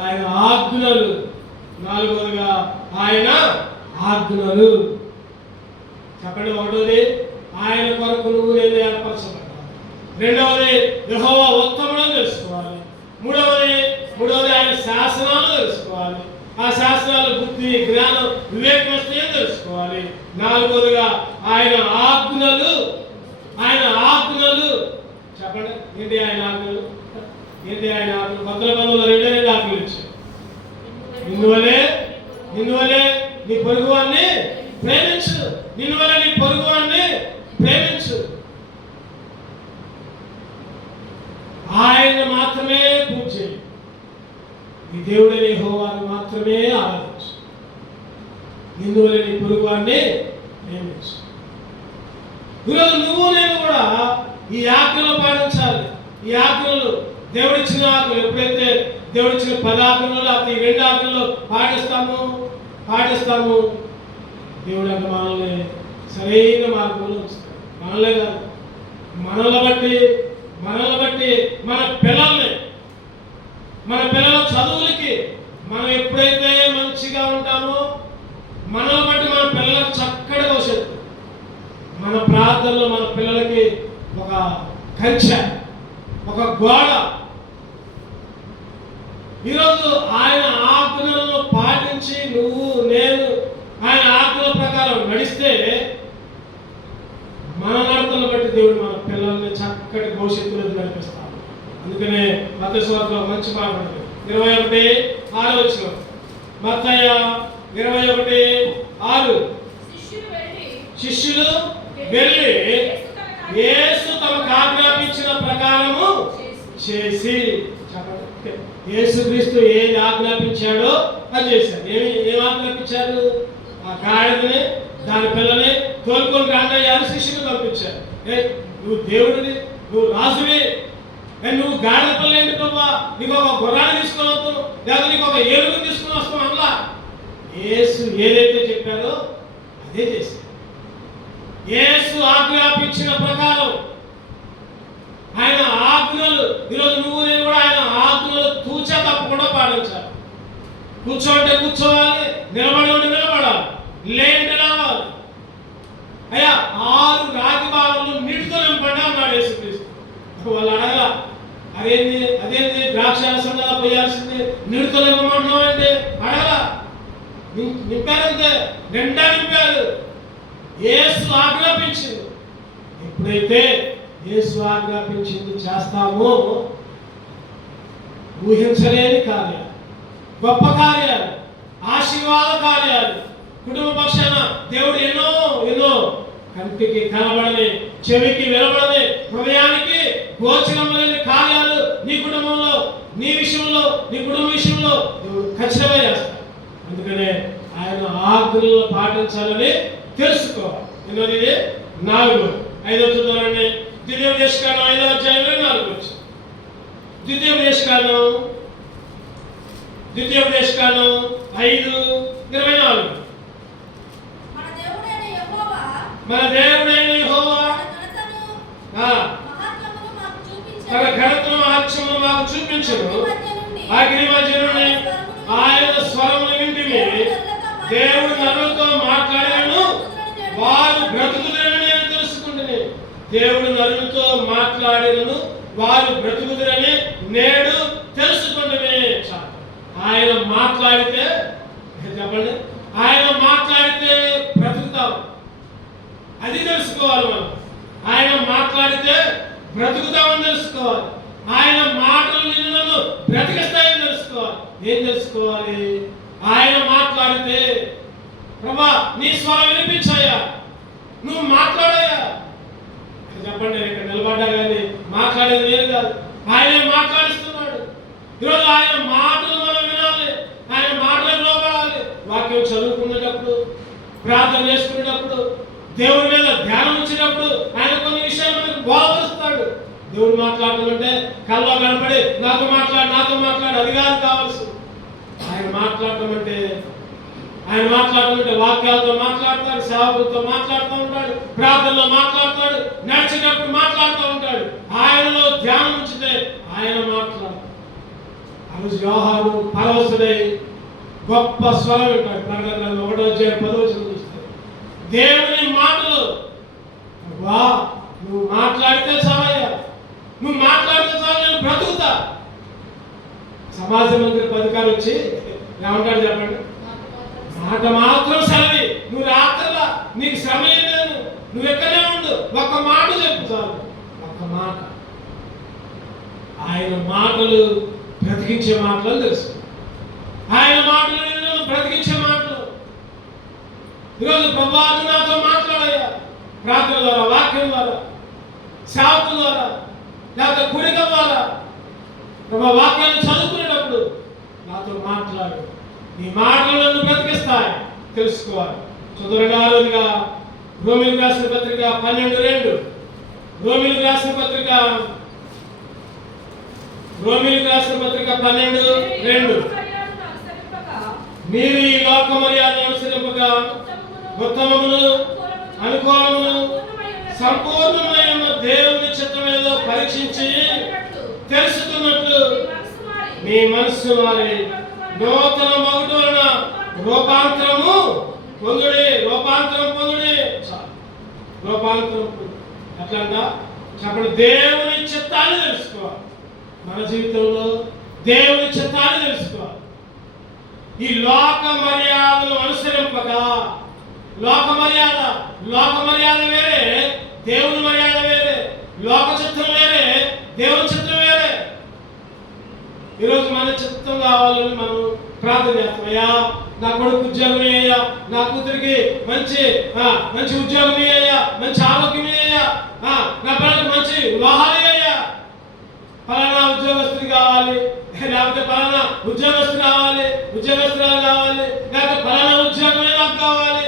ఆయన ఆజ్ఞలు. 4వదిగా ఆయన ఆజ్ఞలు. చెప్పండి. 1వది ఆయన కొరకు నువ్వు నేను ఏర్పరచబడ్డాను. 2వది యెహోవా ఉత్తముడని తెలుసుకోవాలి. 3వది ఆయన శాసనాలు తెలుసుకోవాలి. ఆ శాసనాలు బుద్ధి జ్ఞానం వివేకం వస్తాయని తెలుసుకోవాలి. 4వదిగా ఆయన ఆజ్ఞలు. చెప్పండి. ఏంటి ఆయన ఆజ్ఞలు? కొత్త నిబంధనలో 2 ఆజ్ఞలు ఇచ్చారు. నిన్నువలే నీ పొరుగువాన్ని ప్రేమించు. నిన్నువలే నీ పొరుగువాన్ని ప్రేమించు. ఆయన మాత్రమే పూజ చేయి. నీ దేవుడైన యెహోవాను మాత్రమే ఆరాధించు. నిన్నువలే నీ పొరుగువాన్ని ప్రేమించు. ఈరోజు నువ్వు నేను కూడా ఈ ఆజ్ఞలు పాటించాలి. ఈ ఆజ్ఞలు దేవుడిచ్చిన ఆజ్ఞలు. ఎప్పుడైతే దేవుడిచ్చిన 10 ఆజ్ఞలు లేకపోతే 2 ఆజ్ఞలు పాటిస్తాము దేవుడు అంటే మనల్ని సరైన మార్గంలో ఉంచుతాడు. మనలే కాదు, మనల్ని బట్టి మన పిల్లల చదువులకి మనం ఎప్పుడైతే మంచిగా ఉంటామో మనల్ని బట్టి మన పిల్లలకు చక్కటి భవిష్యత్తు. మన ప్రార్థనలో మన పిల్లలకి ఒక కంచె, ఒక గోడ. ఈరోజు ఆయన ఆజ్ఞలను పాటించి నువ్వు నేను ఆయన ఆజ్ఞల ప్రకారం నడిస్తే మన నడతలను బట్టి దేవుడు మన పిల్లల్ని చక్కటి భవిష్యత్తులోకి నడిపిస్తాడు. అందుకనే మత్తయి సువార్తలో మంచి మాట ఉంటుంది. 21:6 మత్తయి 21:6 శిష్యులు వెళ్ళి యేసు తమకు ఆజ్ఞాపించిన ప్రకారము చేసి. యేసుక్రీస్తు ఏది ఆజ్ఞాపించాడో అది చేశాడు. ఏం ఆజ్ఞాపించాడు? ఆ గాడిదని దాని పిల్లని తోలుకొని రాండయ్యారు. శిష్యులు పంపించారు. నువ్వు దేవుడివి, నువ్వు రాజువి, నువ్వు గాడిద పిల్ల ఏంటి ప్రభా? నీకు ఒక గుర్రాన్ని తీసుకొని వస్తావు, లేదా నీకు ఒక ఏనుగు తీసుకుని వస్తావు అట్లా. యేసు ఏదైతే చెప్పారో అదే చేశాడు. యేసు ఆజ్ఞాపించిన ప్రకారం ఆయన ఆజ్ఞలు. ఈరోజు నువ్వు నేను కూడా ఆయన ఆజ్ఞలు తూచా తప్పకుండా పాటించాలి. కూర్చోంటే కూర్చోవాలి, నిలబడాలి, లేంటే లేవాలి. అయ్యా 6 రాగి బాణాలు నీటితో నింపండి అన్నాడు యేసుక్రీస్తు. వాళ్ళు అడగల, అదేంది ద్రాక్షారసం కదా పోయాల్సింది, నీటితో నింపమంటున్నావు అంటే అడగల. నింపారంతే, నిండా నింపారు. యేసు ఆజ్ఞాపించింది. ఎప్పుడైతే యేసు ఆజ్ఞాపించింది చేస్తామో ఊహించలేని కార్యాలు, గొప్ప కార్యాలు, ఆశీర్వాద కార్యాలు, కుటుంబ పక్షాన దేవుడు ఎన్నో కంటికి కనబడని, చెవికి వినబడని, హృదయానికి గోచరం లేని కార్యాలు నీ కుటుంబంలో, నీ విషయంలో, నీ కుటుంబ విషయంలో దేవుడు ఖచ్చితంగా చేస్తాడు. అందుకనే ఆయన ఆజ్ఞలను పాటించాలని తెలుసుకోవాలి. ఎన్నోది 4. 5వ చూద్దామండి. ద్వితీయోపదేశకాండం 5వ అధ్యాయం 24 వచ్చి. ద్వితీయోపదేశకాండం 5:24 మన దేవుడైన యెహోవా తన ఘనతను మహత్యమును మాకు చూపించును. అగ్ని మధ్య నుండి ఆయన స్వరమును వింటిమి. దేవుడు నరులతో మాట్లాడినను వారు బ్రతుకుదురని నేను తెలుసుకుంటుని. దేవుడు నరులతో మాట్లాడినను వారు బ్రతుకుదురని నేడు తెలుసుకుంటుని. ఆయన మాట్లాడితే చెప్పండి, ఆయన మాట్లాడితే బ్రతుకుతాం, అది తెలుసుకోవాలి మనం. ఆయన మాట్లాడితే బ్రతుకుతామని తెలుసుకోవాలి. ఆయన మాటలు నిన్ను నన్ను బ్రతికిస్తాయని తెలుసుకోవాలి. ఏం తెలుసుకోవాలి? ఆయన మాట్లాడితే ప్రభా నీ స్వరం వినిపించాయా, నువ్వు మాట్లాడాయా చెప్పండి. నేను ఇక్కడ నిలబడ్డా కానీ మాట్లాడేది లేదు కాదు, ఆయన మాట్లాడిస్తున్నాడు. ఈరోజు ఆయన మాటలు మనం వినాలి, ఆయన మాటలకు లోపడాలి. వాక్యం చదువుకునేటప్పుడు, ప్రార్థన చేసుకునేటప్పుడు, దేవుడి మీద ధ్యానం ఇచ్చినప్పుడు ఆయన కొన్ని విషయాలు మనకు బోధపరుస్తాడు. దేవుడు మాట్లాడటం అంటే కల్లో కనపడి నాతో మాట్లాడు అది కాదు కావాల్సి. ఆయన మాట్లాడటం అంటే వాక్యాలతో మాట్లాడతాడు, సేవకులతో మాట్లాడుతూ ఉంటాడు, ప్రార్థనలో మాట్లాడతాడు, నడిచేటప్పుడు మాట్లాడుతూ ఉంటాడు. ఆయనలో ధ్యానం ఉంచితే ఆయన మాట్లాడు. ఆ రోజు యోహాను పరవశుడై గొప్ప స్వరం వింటాడు. ప్రకటన 1:10 చూస్తే దేవుని మాటలు, వా నువ్వు మాట్లాడితే చాలయ్యా, నువ్వు మాట్లాడితే చాలు, నేను బ్రతుకుతా. సమాజ మందిరపు అధికారి వచ్చి ఏమంటాడు చెప్పండి? మాట మాత్రం సెలవి, నువ్వు రాత్రలా నీకు శ్రమ లేదు, నువ్వు ఎక్కడే ఉండు, ఒక్క మాట చెప్పు చాలు, ఒక్క మాట. ఆయన మాటలు బ్రతికించే మాటలు తెలుసు. ఆయన మాటలు నిన్ను బ్రతికించే మాటలు. ఈరోజు ప్రభువా నాతో మాట్లాడయ్యా, ప్రార్థన ద్వారా, వాక్యం ద్వారా, సేవకుల ద్వారా, లేకపోతే కూడిక ద్వారా, ప్రభు వాక్యాన్ని చదువుకునేటప్పుడు నాతో మాట్లాడు. నీ మాటలు నన్ను బ్రతికిస్తాయి, తెలుసుకోవాలి. చదువుగా రోమిలకు రాసిన పత్రిక 12:2. రోమిలకు రాసిన పత్రిక 12:2. మీరు ఈ లోక మర్యాద అనుసరింపగా ఉత్తమమును అనుకూలమును సంపూర్ణమైన దేవుని చిత్తమేదో పరీక్షించి తెలుసుకున్నట్లు మీ మనస్సు మారి నూతన మగుడు వలన రూపాంతరం పొందుడి. రూపాంతరం ఎట్లా చెప్పండి? దేవుని చిత్తాన్ని తెలుసుకోవాలి. మన జీవితంలో దేవుని చిత్తాన్ని తెలుసుకోవాలి. ఈ లోక మర్యాదను అనుసరింపగా, లోక మర్యాద వేరే, దేవుని మర్యాద వేరే. లోక చిత్తం వేరే, దేవుని చిత్తం వేరే. ఈరోజు మన చిత్తం కావాలని మనం ప్రార్థన చేస్తాం. అయ్యా నా కొడుకు ఉద్యోగం అయ్యా, నా కూతురికి మంచి ఉద్యోగం అయ్యా, మంచి ఆరోగ్యం అయ్యా, నా పిల్లలకు మంచి వివాహాలు అయ్యా, ఫలానా ఉద్యోగస్తులు కావాలి, లేకపోతే ఫలానా ఉద్యోగస్తులు కావాలి, ఉద్యోగస్తురాలు కావాలి, లేకపోతే ఫలానా ఉద్యోగమే నాకు కావాలి,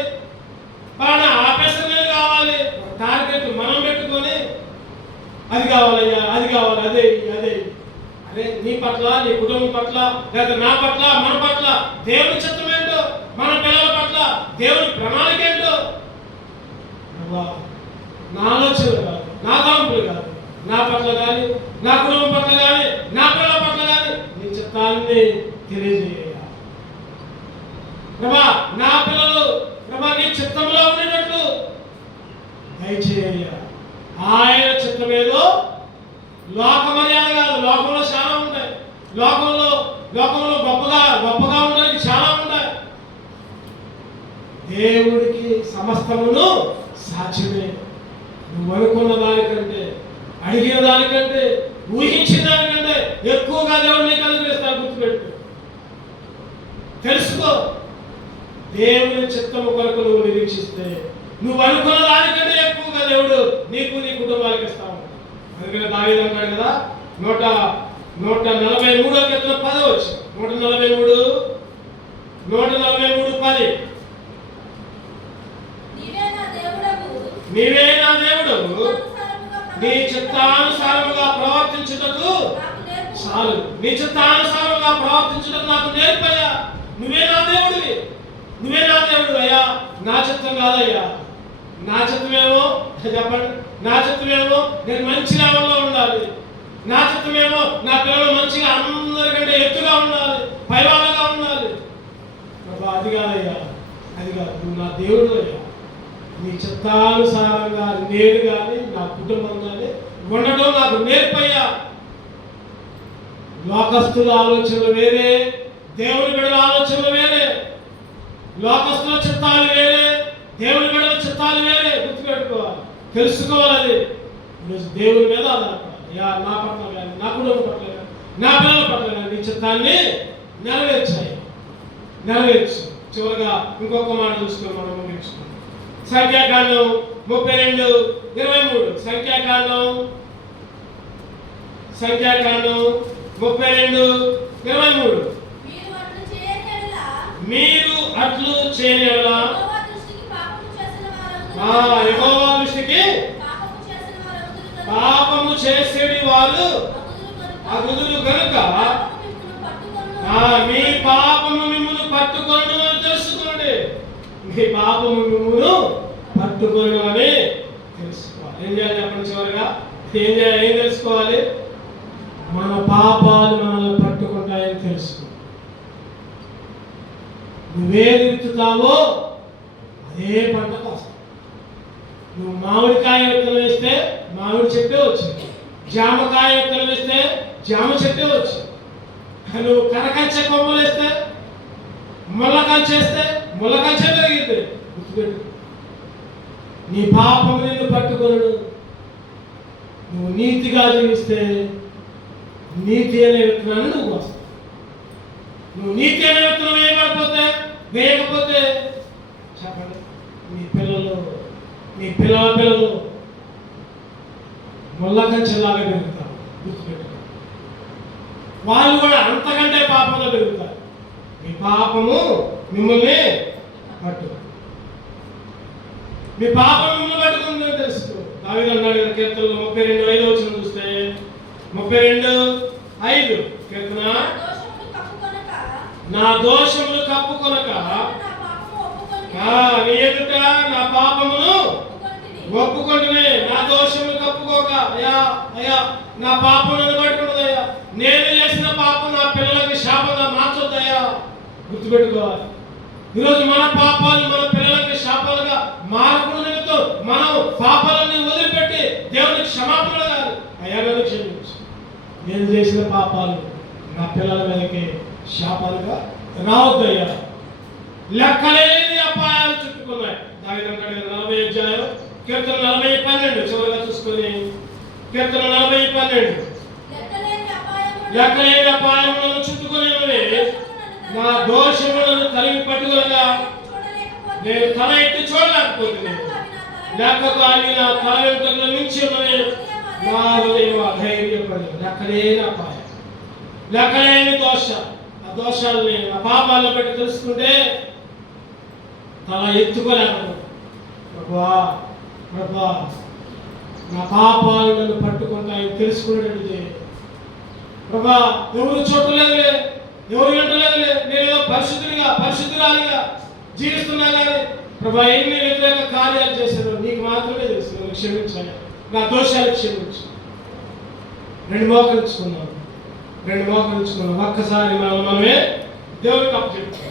ఫలానా ఆఫీసర్లు కావాలి. టార్గెట్ మనం పెట్టుకొని అది కావాలయ్యా, అది కావాలి, అదే అదే. అరే నీ పట్ల, నీ కుటుంబం పట్ల, లేదా నా పట్ల, మన పట్ల దేవుని చిత్తం ఏంటో, మన పిల్లల పట్ల దేవుని ప్రణాళిక ఏంటో, నా ఆలోచనలు కాదు, నా తలంపులు కాదు, నా పట్ల కానీ, నా కుటుంబం పట్ల కానీ, నా పిల్లల పట్ల కానీ నీ చిత్తాన్ని తెలియజేయ ప్రభా. నా పిల్లలు ప్రభా నీ చిత్తంలో ఉండేటట్లు దయచేయ. ఆయన చిత్తం ఏదో లోక మర్యాద కాదు. లోకంలో చాలా ఉంటాయి, లోకంలో గొప్పగా ఉండడానికి చాలా ఉంటాయి. దేవుడికి సమస్తమును సాధ్యమే. నువ్వు అనుకున్న దానికంటే, అడిగిన దానికంటే, ఊహించిన దానికంటే ఎక్కువగా దేవుడు నీకు అనుగ్రహిస్తాడు. గుర్తుపెట్టు, తెలుసుకో. దేవుని చిత్తము కొరకు నువ్వు నిరీక్షిస్తే నువ్వు అనుకున్న దానికంటే ఎక్కువగా దేవుడు నీకు, నీ కుటుంబానికి ఇస్తావు. అందుకని దావీదు అంటాడు కదా, 143 కీర్తన 10 వచ్చి 143:10 నీవే నా దేవుడవు, నీ చిత్తానుసారముగా ప్రవర్తించుటకు చాలు. నీ చిత్తానుసారముగా ప్రవర్తించుటకు నాకు నేర్పయ్యా. నువ్వే నా దేవుడివి అయ్యా. నా చిత్తం కాదయ్యా. నా చిత్తమేమో చెప్పండి, నా చిత్తమేమో నేను మంచి లెవెల్లో ఉండాలి, నా చిత్తమేమో నా పిల్లలు మంచిగా అందరికంటే ఎత్తుగా ఉండాలి, పైవాళ్ళగా ఉండాలి. అది కాదయ్యా, అది కాదు. నువ్వు నా దేవుడు అయ్యా. నీ చిత్తానుసారంగా నేను కానీ, నా కుటుంబం కానీ ఉండటం నాకు నేర్పయ్యా. లోకస్తుల ఆలోచనలు వేరే, దేవుని బిడ్డల ఆలోచనలు వేరే. లోకస్తుల చిత్తాలు వేరే, దేవుని బిడ్డల చిత్తాలు వేరే. గుర్తుపెట్టుకోవాలి, తెలుసుకోవాలి. ఈరోజు దేవుని మీద ఆధారపడాలి. నా పట్ల కానీ, నా కుటుంబం పట్ల కానీ, నా పిల్లల పట్ల కానీ నీ చిత్తాన్ని నెరవేర్చు. చివరిగా ఇంకొక మాట చూసుకొని మనం ముగించుకుంటాం. సంఖ్యాకాండం 32:23. సంఖ్యాకాండం 32:23. మీరు అట్లు చేయని యెహోవా దృష్టికి పాపము చేసేది వారు అగుదురు గనుక మీ పాపము మిమ్మును పట్టుకొను అని తెలుసుకోండి. మీ పాపము మిమ్మును పట్టుకొను అని తెలుసుకోవాలి. ఏం చేయాలి చెప్పండి? చివరిగా ఏం తెలుసుకోవాలి? మన పాపాలు మనల్ని పట్టుకుంటాయని తెలుసుకో. నువ్వేది విత్తుతావో అదే పంట కాస్త. నువ్వు మామిడికాయ విత్తనం వేస్తే మామిడి చెట్టే వచ్చింది, జామకాయ విత్తనం వేస్తే జామ చెట్టే వచ్చింది. నువ్వు కరకంచె కొమ్మలు వేస్తే ముళ్ళ కంచె వేస్తే ముళ్ళ కంచె పెరిగింది. గుర్తుపెట్టు, నీ పాపం నిన్ను పట్టుకొను. నువ్వు నీతిగా జీవిస్తే నీతి అనే విత్తనాన్ని నువ్వు వస్తావు. నువ్వు నీతి అనే విత్తనం వేయకపోతే చెప్పండి, నీ పిల్లలు ముళ్ళ కంచెలాగా పెరుగుతారు. గుర్తుపెట్టుకో, వాళ్ళు కూడా అంతకంటే పాపంలో పెరుగుతారు. మీ పాపము మిమ్మల్ని పట్టుకుంది. మీ పాపం మిమ్మల్ని పట్టుకుందని తెలుసుకో. దావీదు అన్నాడు కదా కీర్తనలో 32:5 చూస్తే 32:5 కీర్తన, నా దోషములు కప్పుకొనక నీ ఎదుట నా పాపమును ఒప్పుకుంటునే. నా దోషములు కప్పుకోక, అయ్యా నా పాపం నన్ను పట్టుకుంటుందయ్యా, నేను చేసిన పాపం నా పిల్లలకి శాపంగా మార్చొద్దయ్యా. గుర్తుపెట్టుకోవాలి, ఈరోజు మన పాపాలు మన పిల్లలకి శాపాలుగా మారకూడదు. మనం పాపాలన్నీ వదిలిపెట్టి దేవునికి క్షమాపణ అడగాలి. అయ్యా నన్ను క్షమించు, నేను చేసిన పాపాలు నా పిల్లల మీదకి శాపాలుగా రావద్దయ్యా. లెక్కలేని అపాయాలు చుట్టుకున్నాయి. దావీదు అంటాడు 40 అధ్యాయం కీర్తన 40:12 చివరిగా చూసుకొని, కీర్తన 40:12, లెక్కలేని అపాయములను చుట్టుకునేవి నా దోషములను తరిమి పట్టుదలగా నేను తల ఎత్తి చూడలేకపోతున్నాను. లేకపోతే అవి నా తల వెంట్రుకల మించి ఉన్నవి. నా హృదయం అధైర్యపడి లెక్కలేని అపాయం, లెక్కలేని దోష, ఆ దోషాలని ఆ పాపాలను బట్టి తెలుసుకుంటే తల ఎత్తుకోలేకపోతే, ప్రభా నా పాపాలు నన్ను పట్టుకుంటాయని తెలుసుకునేది. ప్రభా ఎవరు చూడలేదులే, ఎవరు వింటలేదులే, నేను ఏదో పరిశుద్ధురాలిగా జీవిస్తున్నా కానీ ప్రభా ఎన్ని వ్యతిరేక కార్యాలు చేశారో నీకు మాత్రమే తెలుసు. నన్ను క్షమించాలి, నా దోషాలు క్షమించు. రెండు మోకరించుకున్నాం. ఒక్కసారి మనమే దేవునికి అప్పచెప్తాం.